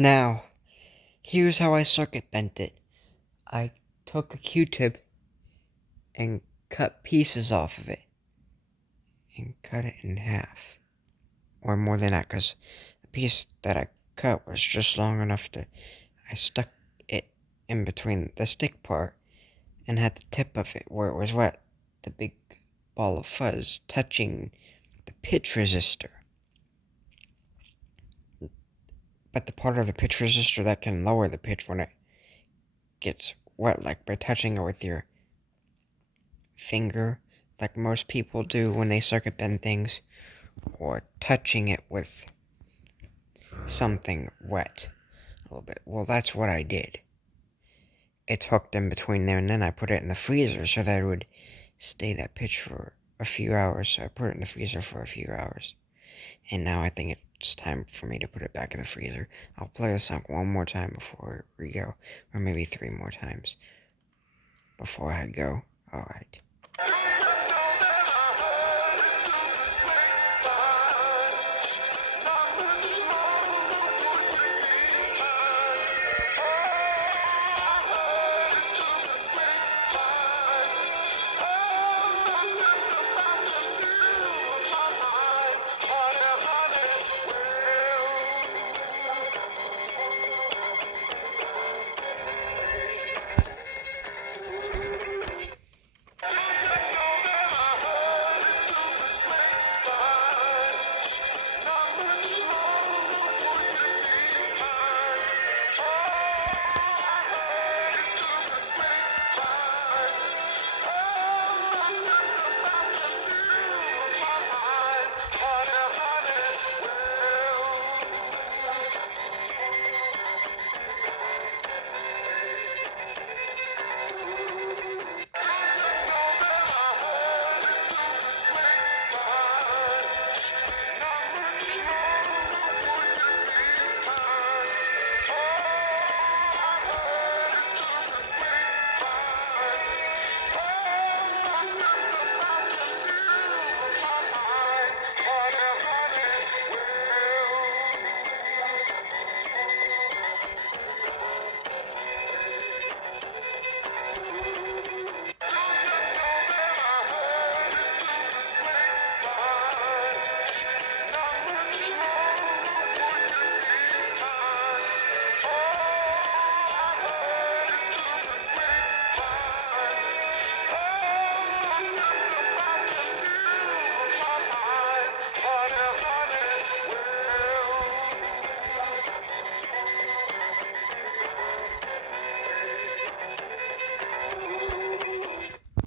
Now, here's how I circuit bent it. I took a Q-tip and cut pieces off of it and cut it in half. Or more than that, because the piece that I cut was just long enough to... I stuck it in between the stick part and had the tip of it where it was wet, the big ball of fuzz, touching the pitch resistor. But the part of the pitch resistor that can lower the pitch when it gets wet, like by touching it with your finger, like most people do when they circuit bend things, or touching it with something wet a little bit. Well, that's what I did. It's hooked in between there, and then I put it in the freezer so that it would stay that pitch for a few hours. So I put it in the freezer for a few hours. And now I think it's time for me to put it back in the freezer. I'll play the song one more time before we go. Or maybe 3 more times before I go. Alright.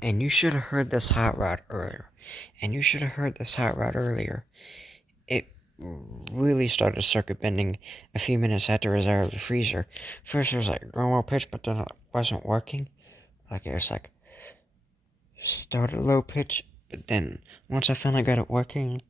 And you should have heard this hot rod earlier. It really started circuit bending a few minutes after it was out of the freezer. First it was like normal pitch, but then it wasn't working. Like it was like started low pitch, but then once I finally got it working,